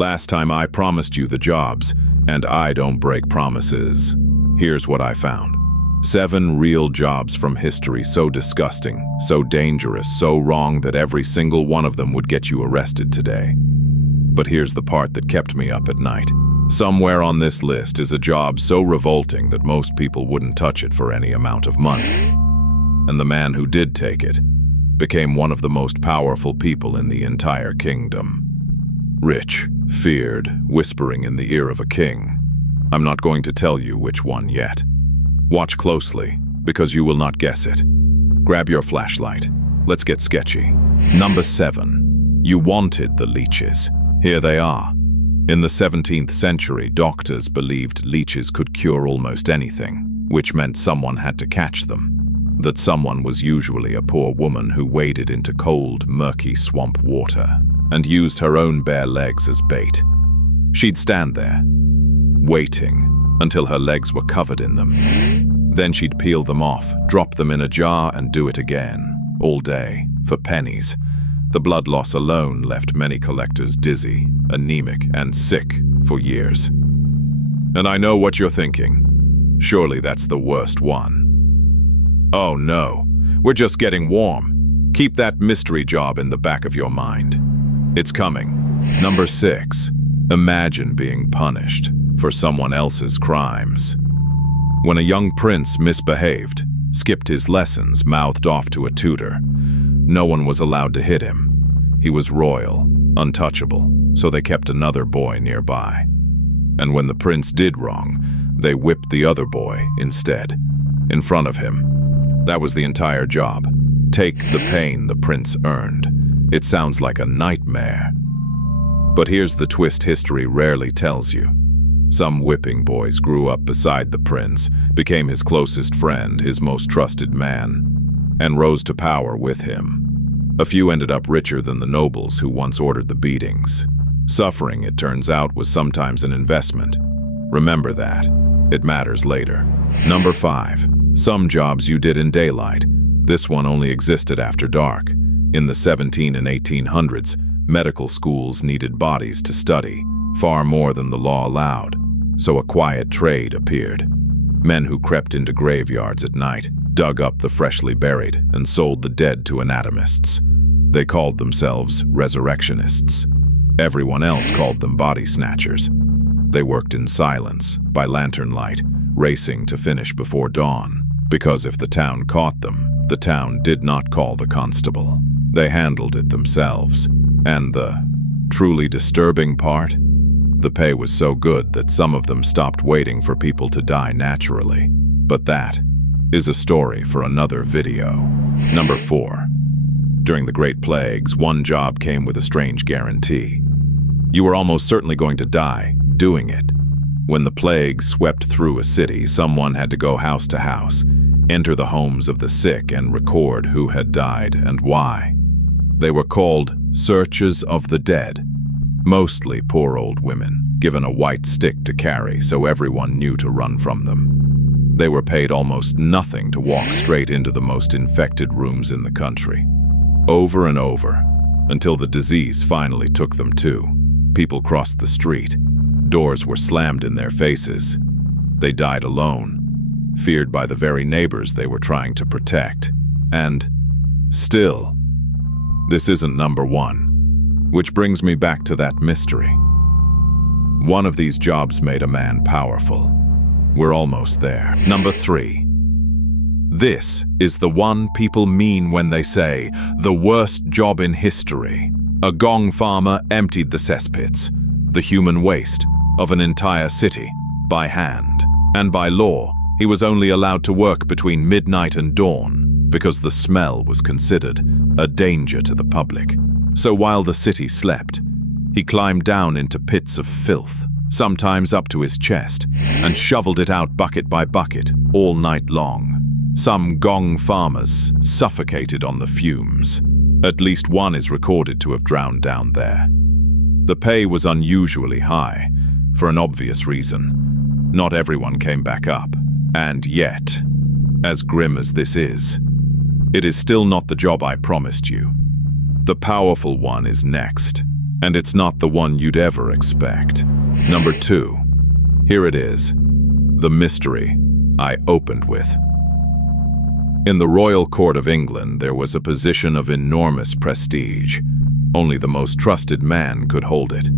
Last time I promised you the jobs, and I don't break promises. Here's what I found. 7 real jobs from history so disgusting, so dangerous, so wrong that every single one of them would get you arrested today. But here's the part that kept me up at night. Somewhere on this list is a job so revolting that most people wouldn't touch it for any amount of money. And the man who did take it became one of the most powerful people in the entire kingdom. Rich, feared, whispering in the ear of a king. I'm not going to tell you which one yet. Watch closely, because you will not guess it. Grab your flashlight. Let's get sketchy. Number 7. You wanted the leeches. Here they are. In the 17th century, doctors believed leeches could cure almost anything, which meant someone had to catch them. That someone was usually a poor woman who waded into cold, murky swamp water and used her own bare legs as bait. She'd stand there, waiting until her legs were covered in them. Then she'd peel them off, drop them in a jar, and do it again, all day, for pennies. The blood loss alone left many collectors dizzy, anemic, and sick for years. And I know what you're thinking. Surely that's the worst one. Oh no, we're just getting warm. Keep that mystery job in the back of your mind. It's coming. Number 6. Imagine being punished for someone else's crimes. When a young prince misbehaved, skipped his lessons, mouthed off to a tutor, no one was allowed to hit him. He was royal, untouchable, so they kept another boy nearby. And when the prince did wrong, they whipped the other boy instead, in front of him. That was the entire job. Take the pain the prince earned. It sounds like a nightmare. But here's the twist history rarely tells you. Some whipping boys grew up beside the prince, became his closest friend, his most trusted man, and rose to power with him. A few ended up richer than the nobles who once ordered the beatings. Suffering, it turns out, was sometimes an investment. Remember that. It matters later. Number 5. Some jobs you did in daylight. This one only existed after dark. In the 17 and 1800s, medical schools needed bodies to study, far more than the law allowed. So a quiet trade appeared. Men who crept into graveyards at night, dug up the freshly buried, and sold the dead to anatomists. They called themselves Resurrectionists. Everyone else called them body snatchers. They worked in silence, by lantern light, racing to finish before dawn. Because if the town caught them, the town did not call the constable. They handled it themselves. And the truly disturbing part? The pay was so good that some of them stopped waiting for people to die naturally. But that is a story for another video. Number 4. During the Great Plagues, one job came with a strange guarantee. You were almost certainly going to die doing it. When the plague swept through a city, someone had to go house to house, enter the homes of the sick, and record who had died and why. They were called searchers of the dead. Mostly poor old women, given a white stick to carry so everyone knew to run from them. They were paid almost nothing to walk straight into the most infected rooms in the country. Over and over, until the disease finally took them too. People crossed the street. Doors were slammed in their faces. They died alone, feared by the very neighbors they were trying to protect. And still, this isn't number 1. Which brings me back to that mystery. One of these jobs made a man powerful. We're almost there. Number 3. This is the one people mean when they say, the worst job in history. A Gong Farmer emptied the cesspits, the human waste, of an entire city, by hand. And by law, he was only allowed to work between midnight and dawn, because the smell was considered a danger to the public. So while the city slept, he climbed down into pits of filth, sometimes up to his chest, and shoveled it out bucket by bucket all night long. Some Gong Farmers suffocated on the fumes. At least one is recorded to have drowned down there. The pay was unusually high, for an obvious reason. Not everyone came back up. And yet, as grim as this is, it is still not the job I promised you. The powerful one is next. And it's not the one you'd ever expect. Number 2. Here it is. The mystery I opened with. In the royal court of England, there was a position of enormous prestige. Only the most trusted man could hold it.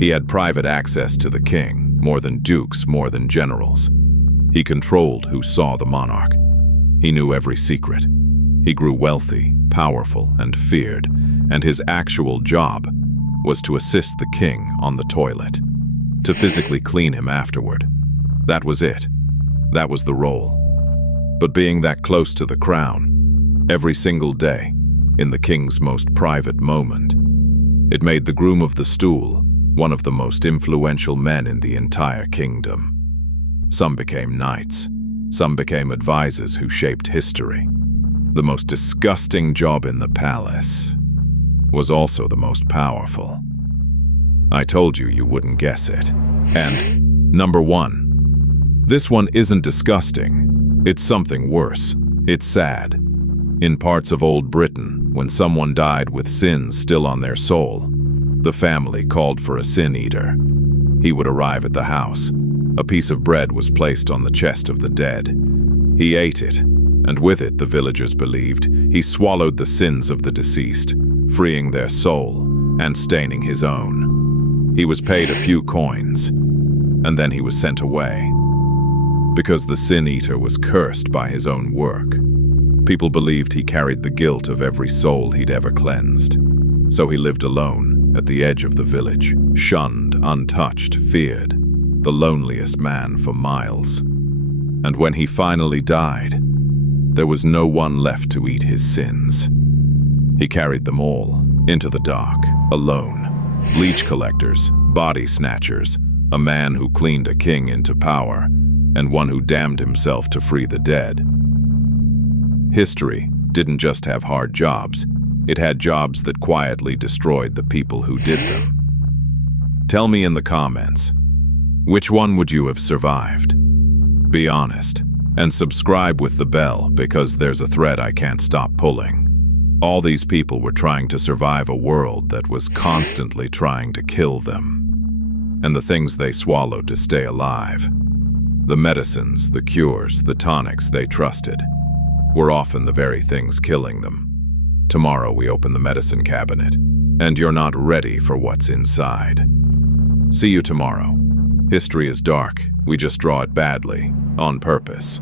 He had private access to the king, more than dukes, more than generals. He controlled who saw the monarch. He knew every secret. He grew wealthy, powerful, and feared, and his actual job was to assist the king on the toilet, to physically clean him afterward. That was it. That was the role. But being that close to the crown, every single day, in the king's most private moment, it made the Groom of the Stool one of the most influential men in the entire kingdom. Some became knights. Some became advisors who shaped history. The most disgusting job in the palace was also the most powerful. I told you you wouldn't guess it. And number 1. This one isn't disgusting. It's something worse. It's sad. In parts of old Britain, when someone died with sins still on their soul, the family called for a sin eater. He would arrive at the house. A piece of bread was placed on the chest of the dead. He ate it, and with it, the villagers believed, he swallowed the sins of the deceased, freeing their soul and staining his own. He was paid a few coins, and then he was sent away. Because the sin eater was cursed by his own work, people believed he carried the guilt of every soul he'd ever cleansed. So he lived alone, at the edge of the village, shunned, untouched, feared, the loneliest man for miles. And when he finally died, there was no one left to eat his sins. He carried them all into the dark, alone. Leech collectors, body snatchers, a man who cleaned a king into power, and one who damned himself to free the dead. History didn't just have hard jobs. It had jobs that quietly destroyed the people who did them. Tell me in the comments, which one would you have survived? Be honest, and subscribe with the bell because there's a thread I can't stop pulling. All these people were trying to survive a world that was constantly trying to kill them. And the things they swallowed to stay alive, the medicines, the cures, the tonics they trusted, were often the very things killing them. Tomorrow we open the medicine cabinet, and you're not ready for what's inside. See you tomorrow. History is dark, we just draw it badly, on purpose.